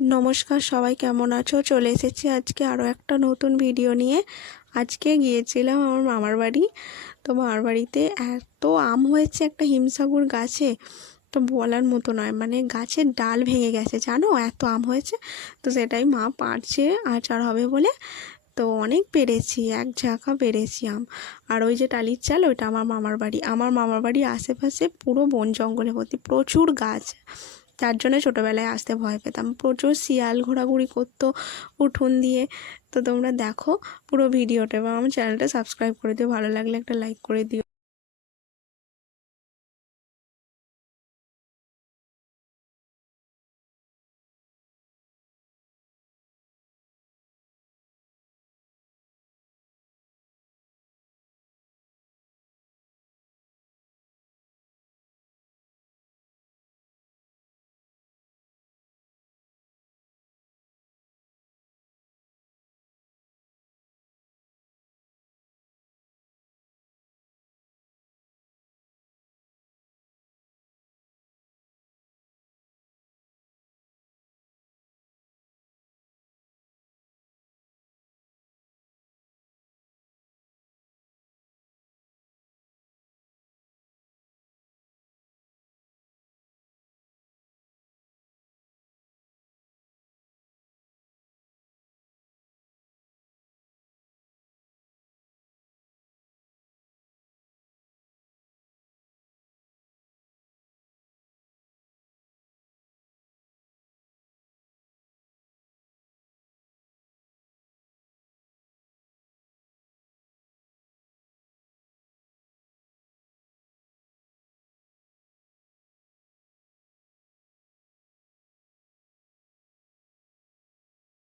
নমস্কার, সবাই কেমন আছো? চলে এসেছি আজকে আরও একটা নতুন ভিডিও নিয়ে। আজকে গিয়েছিলাম আমার মামার বাড়ি। তো মামার বাড়িতে এত আম হয়েছে একটা হিমসাগর গাছে, তো বলার মতো নয়, মানে গাছের ডাল ভেঙে গেছে, জানো এত আম হয়েছে। তো সেটাই মা পাড়ছে আচার হবে বলে। তো অনেক পেরেছি, এক ঝাঁকা পেরেছি আম। আর ওই যে টালির চাল, ওইটা আমার মামার বাড়ি। আমার মামার বাড়ির আশেপাশে পুরো বন জঙ্গলে ভর্তি, প্রচুর গাছ। তার জন্য ছোটোবেলায় আসতে ভয় পেতাম, প্রচুর শিয়াল ঘোরাঘুরি করতো উঠোন দিয়ে। তো তোমরা দেখো পুরো ভিডিওটা এবং আমার চ্যানেলটা সাবস্ক্রাইব করে দিও, ভালো লাগলে একটা লাইক করে দিও।